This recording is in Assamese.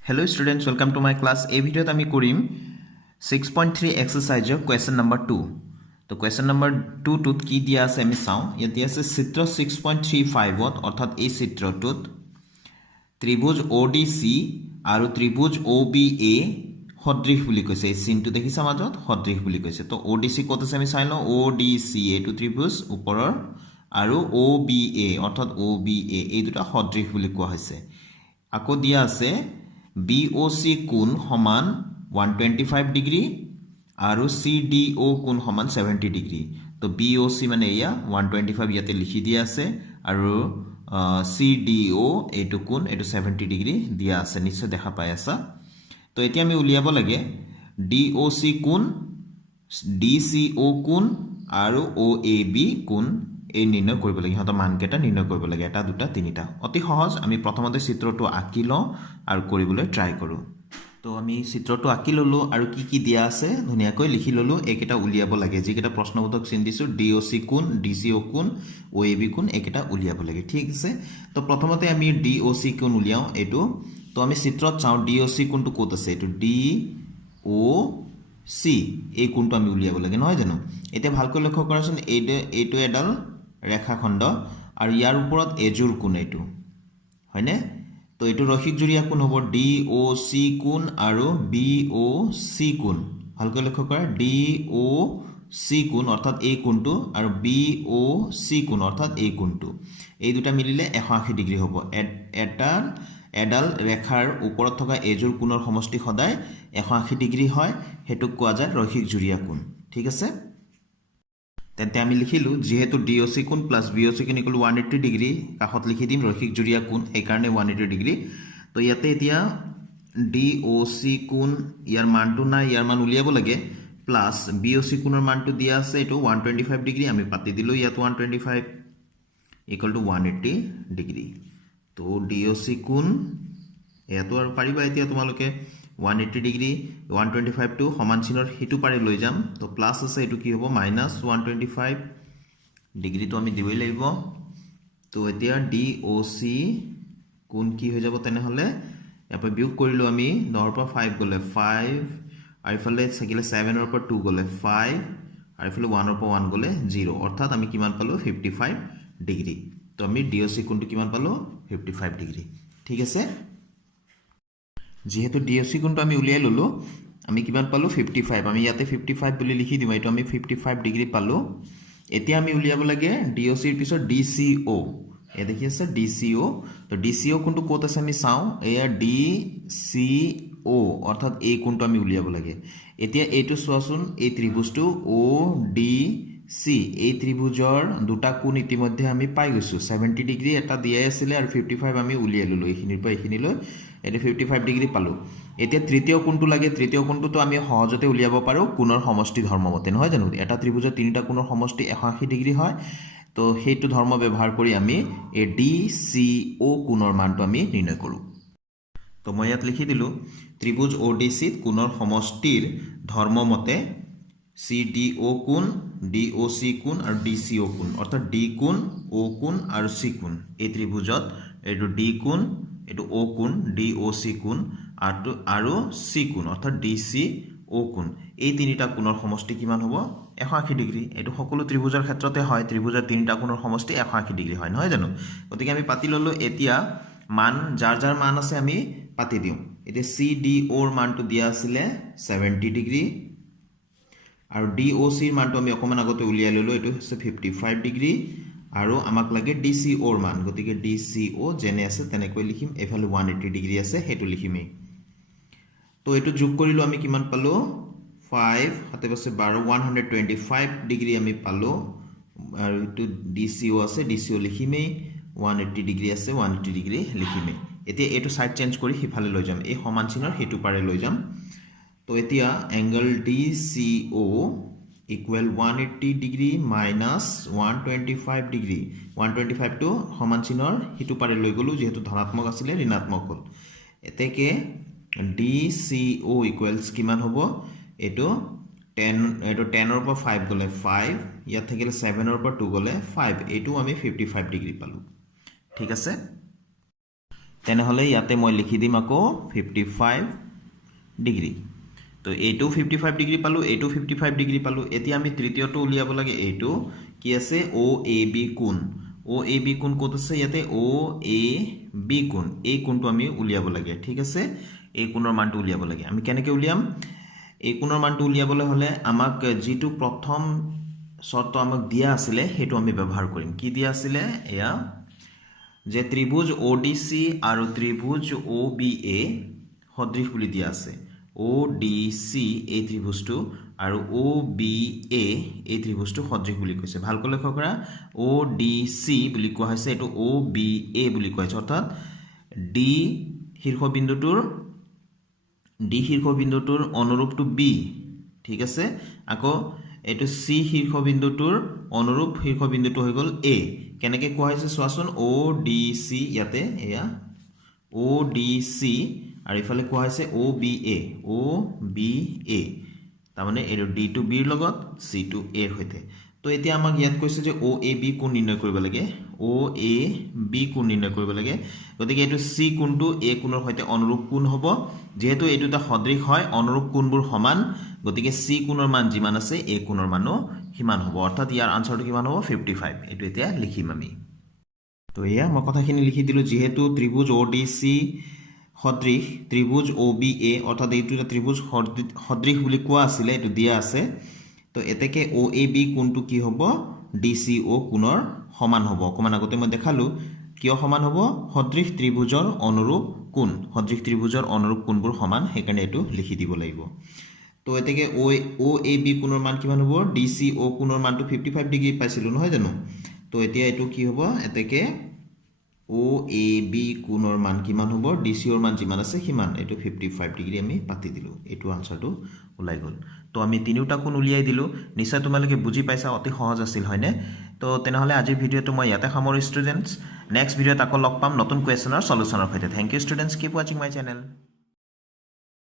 Hello students, welcome to my class. এই ভিডিওত আমি কৰিম 6.3 এক্সাৰসাইজৰ কোৱেশ্চন নম্বৰ 2. তো কোৱেশ্চন নম্বৰ 2 টোত কি দিয়া আছে আমি চাওঁ। ইয়াত দিয়া আছে চিত্ৰ 6.35 ত অৰ্থাৎ এই চিত্ৰটোত ত্ৰিভুজ ODC আৰু ত্ৰিভুজ OBA সদৃশ বুলি কৈছে। এই চিনটো দেখিছা মাজত সদৃশ বুলি কৈছে। তো ODC কত আছে আমি চাই লওঁ। ODC এইটো ত্ৰিভুজ ওপৰৰ আৰু OBA অৰ্থাৎ OBA এই দুটা সদৃশ বুলি কোৱা হৈছে। আকৌ দিয়া আছে BOC কোণ সমান 125 ডিগ্ৰী আৰু CDO কোণ সমান 70 ডিগ্ৰী। তো BOC মানে এয়া 125 ইয়াতে লিখি দিয়া আছে আৰু CDO এইটো কোণ এইটো 70 ডিগ্ৰী দিয়া আছে, নিশ্চয় দেখা পাই আছা। তো এতিয়া আমি উলিয়াব লাগে DOC কোণ, DCO কোণ আৰু OAB কোণ এই নিৰ্ণয় কৰিব লাগে। ইহঁতৰ মানকেইটা নিৰ্ণয় কৰিব লাগে, এটা দুটা তিনিটা। অতি সহজ। আমি প্ৰথমতে চিত্ৰটো আঁকি লওঁ আৰু কৰিবলৈ ট্ৰাই কৰোঁ। তো আমি চিত্ৰটো আঁকি ল'লোঁ আৰু কি কি দিয়া আছে ধুনীয়াকৈ লিখি ল'লোঁ। এইকেইটা উলিয়াব লাগে, যিকেইটা প্ৰশ্নবোধক চিন দিছোঁ DOC কোণ, DCO কোণ, OAB কোণ এইকেইটা উলিয়াব লাগে। ঠিক আছে। তো প্ৰথমতে আমি DOC কোণ উলিয়াওঁ এইটো। তো আমি চিত্ৰত চাওঁ DOC কোণটো ক'ত আছে। এইটো DOC এই কোণটো আমি উলিয়াব লাগে, নহয় জানো। এতিয়া ভালকৈ লক্ষ্য কৰাচোন, এইটো এডাল ৰেখাখণ্ড আৰু ইয়াৰ ওপৰত এযোৰ কোণ এইটো, হয়নে। তো এইটো ৰৈখিক জুৰীয়া কোণ হ'ব DOC কোণ আৰু BOC কোণ। ভালকৈ লক্ষ্য কৰা, DOC কোণ অৰ্থাৎ এই কোণটো আৰু BOC কোণ অৰ্থাৎ এই কোণটো, এই দুটা মিলিলে 180 ডিগ্ৰী হ'ব। এডাল ৰেখাৰ ওপৰত থকা এযোৰ কোণৰ সমষ্টি সদায় 180 ডিগ্ৰী হয়, সেইটোক কোৱা যায় ৰৈখিক জুৰীয়া কোণ। ঠিক আছে। তেন্তে আমি লিখিলোঁ যিহেতু DOC কোণ প্লাছ BOC কোণ ইকুৱেল 180 ডিগ্ৰী, কাষত লিখি দিম ৰৈখিক জুৰীয়া কোণ, সেইকাৰণে 180 ডিগ্ৰী। তো ইয়াতে এতিয়া DOC কোণ ইয়াৰ মানটো নাই, ইয়াৰ মান উলিয়াব লাগে, প্লাছ BOC কোণৰ মানটো দিয়া আছে এইটো 125 ডিগ্ৰী, আমি পাতি দিলোঁ ইয়াত 125 ইকুৱেল টু 180 ডিগ্ৰী। তো DOC কোণ ইয়াতো আৰু পাৰিবা এতিয়া তোমালোকে 180 ডিগ্ৰী 125টো সমান চিনৰ সিটো পাৰে লৈ যাম। তো প্লাছ আছে, এইটো কি হ'ব মাইনাছ 125 ডিগ্ৰীটো আমি দিবই লাগিব। তো এতিয়া DOC কোণ কি হৈ যাব তেনেহ'লে, ইয়াৰ পৰা বিয়োগ কৰিলোঁ আমি, 10ৰ পৰা 5 গ'লে 5 আৰু ইফালে থাকিলে 7ৰ পৰা 2 গ'লে 5 আৰু ইফালে 1ৰ পৰা 1 গ'লে 0, অৰ্থাৎ আমি কিমান পালোঁ 55 ডিগ্ৰী। তো আমি DOC কোণটো কিমান পালোঁ 55 ডিগ্ৰী। ঠিক আছে। যিহেতু DOC কোণটো আমি উলিয়াই ল'লোঁ, আমি কিমান পালোঁ 55, আমি ইয়াতে 55 বুলি লিখি দিম, এইটো আমি 55 ডিগ্ৰী পালোঁ। এতিয়া আমি উলিয়াব লাগে DOCৰ পিছত DCO, এয়া দেখি আছে DCO। তো DCO কোণটো ক'ত আছে আমি চাওঁ, এয়া DCO অৰ্থাৎ এই কোণটো আমি উলিয়াব লাগে। এতিয়া এইটো চোৱাচোন, এই ত্ৰিভুজটো ODC এই ত্ৰিভুজৰ দুটা কোণ ইতিমধ্যে আমি পাই গৈছোঁ। 70 ডিগ্ৰী এটা দিয়াই আছিলে আৰু 55 আমি উলিয়াই ল'লোঁ, এইখিনিৰ পৰা এইখিনিলৈ এইটো 55 ডিগ্ৰী পালোঁ। এতিয়া তৃতীয় কোণটো লাগে। তৃতীয় কোণটোতো আমি সহজতে উলিয়াব পাৰোঁ কোণৰ সমষ্টি ধৰ্মমতে, নহয় জানো। এটা ত্ৰিভুজৰ তিনিটা কোণৰ সমষ্টি 180 ডিগ্ৰী হয়। তো সেইটো ধৰ্ম ব্যৱহাৰ কৰি আমি এই DCO কোণৰ মানটো আমি নিৰ্ণয় কৰোঁ। তো মই ইয়াত লিখি দিলোঁ ত্ৰিভুজ ODCত কোণৰ সমষ্টিৰ ধৰ্মমতে CDO কোণ, DOC কোণ আৰু DCO কোণ, অৰ্থাৎ D কোণ, O কোণ আৰু C কোণ। এই ত্ৰিভুজত এইটো D কোণ, এইটো O কোণ, DOC কোণ আৰু C কোণ অৰ্থাৎ DCO কোণ, এই তিনিটা কোণৰ সমষ্টি কিমান হ'ব 180 ডিগ্ৰী। এইটো সকলো ত্ৰিভুজৰ ক্ষেত্ৰতে হয়, ত্ৰিভুজৰ তিনিটা কোণৰ সমষ্টি 180 ডিগ্ৰী হয়, নহয় জানো। গতিকে আমি পাতি ল'লোঁ। এতিয়া মান যাৰ যাৰ মান আছে আমি পাতি দিওঁ। এতিয়া CDOৰ মানটো দিয়া আছিলে 70 ডিগ্ৰী আৰু DOCৰ মানটো আমি অকণমান আগতে উলিয়াই ল'লোঁ, এইটো হৈছে 55 ডিগ্ৰী আৰু আমাক লাগে DCOৰ মান, গতিকে DCO যেনে আছে তেনেকৈ লিখিম। এইফালে 180 ডিগ্ৰী আছে, সেইটো লিখিমেই। তো এইটো যোগ কৰিলোঁ, আমি কিমান পালোঁ 5 7 12 125 ডিগ্ৰী আমি পালোঁ। আৰু এইটো DCO আছে, DCO লিখিমেই। 180 ডিগ্ৰী আছে, 180 ডিগ্ৰী লিখিমেই। এতিয়া এইটো ছাইড চেঞ্জ কৰি সিফালে লৈ যাম, এই সমান চিনৰ সেইটো পাৰে লৈ যাম। তো এতিয়া angle DCO equal 180 degree minus 125 degree. 125টো সমান চিনৰ সিটো পাৰে লৈ গ'লোঁ, যিহেতু ধনাত্মক আছিলে ঋণাত্মক হ'ল। এতেকে DCO ইকুৱেলছ কিমান হ'ব, এইটো 10ৰ পৰা 5 গ'লে 5, ইয়াত থাকিলে 7ৰ পৰা 2 গ'লে 5, এইটো আমি 55 ডিগ্ৰী পালোঁ। ঠিক আছে। তেনেহ'লে ইয়াতে মই লিখি দিম আকৌ 55 ডিগ্ৰী তো এইটো 55 ডিগ্ৰী পালোঁ এইটো 55 ডিগ্ৰী পালোঁ এতিয়া আমি তৃতীয়টো উলিয়াব লাগে এইটো কি আছে OAB কোণ OAB কোণ ক'ত আছে ইয়াতে OAB কোণ এই কোণটো আমি উলিয়াব লাগে ঠিক আছে এই কোণৰ মানটো উলিয়াব লাগে আমি কেনেকৈ উলিয়াম এই কোণৰ মানটো উলিয়াবলৈ হ'লে আমাক যিটো প্ৰথম শৰ্ত আমাক দিয়া আছিলে সেইটো আমি ব্যৱহাৰ কৰিম কি দিয়া আছিলে এয়া যে ত্ৰিভুজ ODC আৰু ত্ৰিভুজ OBA সদৃশ বুলি দিয়া আছে ODC এই ত্ৰিভুজটো আৰু OBA এই ত্ৰিভুজটো সদৃশ বুলি কৈছে ভালকৈ লক্ষ্য কৰা ODC বুলি কোৱা হৈছে এটো OBA বুলি কোৱা হৈছে অৰ্থাৎ D শীৰ্ষবিন্দুটোৰ অনুৰূপটো B ঠিক আছে আকৌ এটো C শীৰ্ষবিন্দুটোৰ অনুৰূপ শীৰ্ষবিন্দুটো হৈ গল A কেনেকৈ কোৱা হৈছে চোৱাচোন ODC ইয়াতে এয়া ODC আৰু ইফালে কোৱা হৈছে OBA তাৰ মানে এটো D টু B ৰ লগত C টু A ৰ হৈতে তো এতিয়া আমাক ইয়াত কৈছে যে OAB কোণ নিৰ্ণয় কৰিব লাগে OAB কোণ নিৰ্ণয় কৰিব লাগে গতিকে এটো C কোণটো A কোণৰ হৈতে অনুৰূপ কোণ হ'ব যেহেতু এটো এটা সদৃশ হয় অনুৰূপ কোণবোৰ সমান গতিকে C কোণৰ মান যিমান আছে A কোণৰ মানো সমান হ'ব অৰ্থাৎ ইয়াৰ আনসাৰটো কিমান হ'ব 55 এটো এতিয়া লিখিম আমি তো এয়া মই কথাখিনি লিখি দিলো যেহেতু ত্ৰিভুজ ODC সদৃশ ত্ৰিভুজ OBA অৰ্থাৎ এইটো এটা ত্ৰিভুজ সদৃশ বুলি কোৱা আছিল এটো দিয়া আছে তো এতেকে OAB কোণটো কি হ'ব DCO কোণৰ সমান হ'ব অকমান আগতে মই দেখালো কিয় সমান হ'ব সদৃশ ত্ৰিভুজৰ অনুৰূপ কোণ সদৃশ ত্ৰিভুজৰ অনুৰূপ কোণবোৰ সমান সেইকাৰণে এটো লিখি দিব লাগিব তো এতেকে OAB কোণৰ মান কিমান হ'ব DCO কোণৰ মানটো 55 ডিগ্ৰী পাইছিলো নহয় জানো তো এতিয়া এটো কি হ'ব এতেকে OAB কোণৰ মান কিমান হ'ব DC ৰ মান যিমান আছে সিমান এটো 55 ডিগ্ৰী আমি পাতি দিলো এটো আনসাৰটো ওলাই গল তো আমি তিনিটা কোণ উলিয়াই দিলো নিশ্চয় তোমালোকে বুজি পাইছা অতি সহজ আছিল হয়নে তো তেনেহলে আজিৰ ভিডিওটো মই ইয়াতে সামৰো ষ্টুডেন্টস নেক্সট ভিডিওত আকৌ লগ পাম নতুন কোৱেষ্টনৰ সলিউশনৰ সৈতে thank U students keep watching my channel